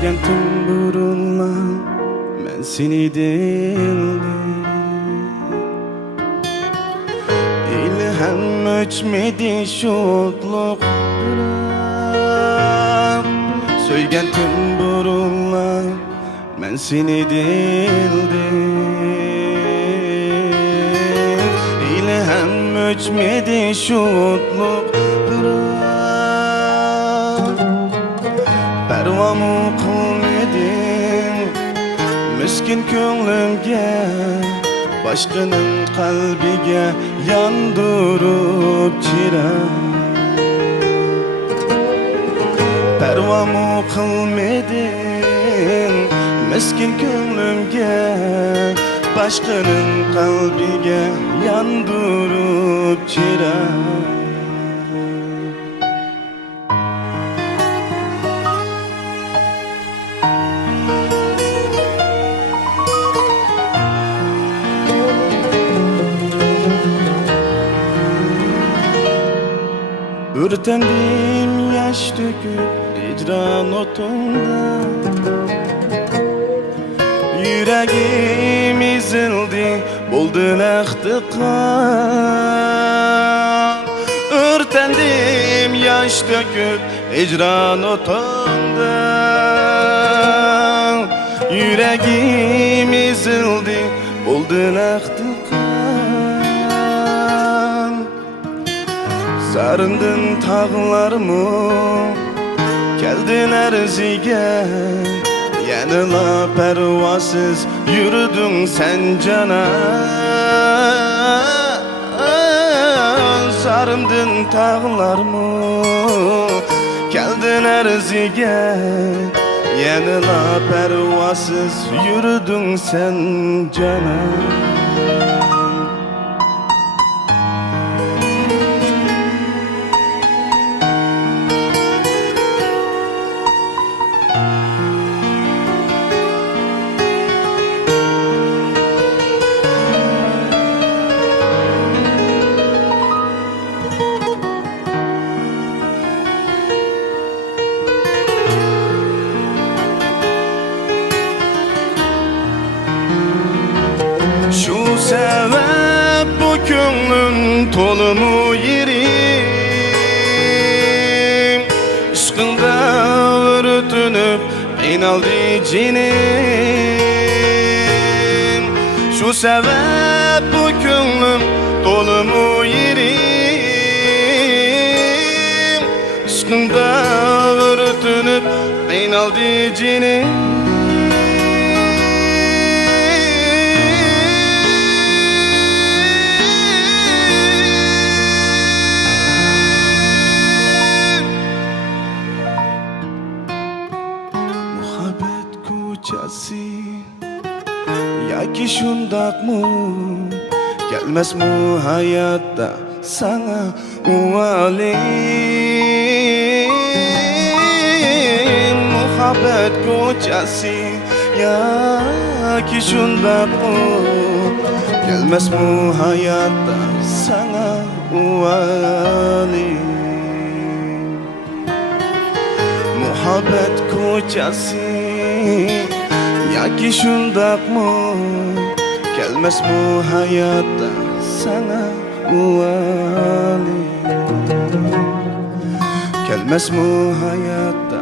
Söygendim burunlar men seni değildim. İlham öçmedi şotluklara. Söygendim burunlar men seni değildim. İlham öçmedi şotluklara. Pervamı kılmedim miskin könglimge, başkanın kalbige yandırıp çire. Pervamı kılmedim miskin könglimge, başkanın kalbige yandırıp çire. Ürtendim yaş döküp hicran otunda. Yüreğim ezildi, buldu lahtıkan. Ürtendim yaş döküp hicran otunda. Yüreğim ezildi, buldu lahtıkan. Sarındın tağlarımı, geldin erzige. Yanıla pervasız yürüdün sen cana. Sarındın tağlarımı, geldin erzige. Yanıla pervasız yürüdün sen cana. Şu sebep bu köngün tolumu yerim. Işkında örtünüp aynaldı cinim. Şu sebep bu köngün tolumu yerim. Işkında örtünüp aynaldı cinim. Yaki şundak mı, gelmez mi hayatta sana uvalim. Muhabbet kocası, yaki şundak mı, gelmez mi hayatta sana uvalim. Muhabbet kocası, yaki şundak mı, gelmez mi hayatta sana uvalim. Gelmez mi hayatta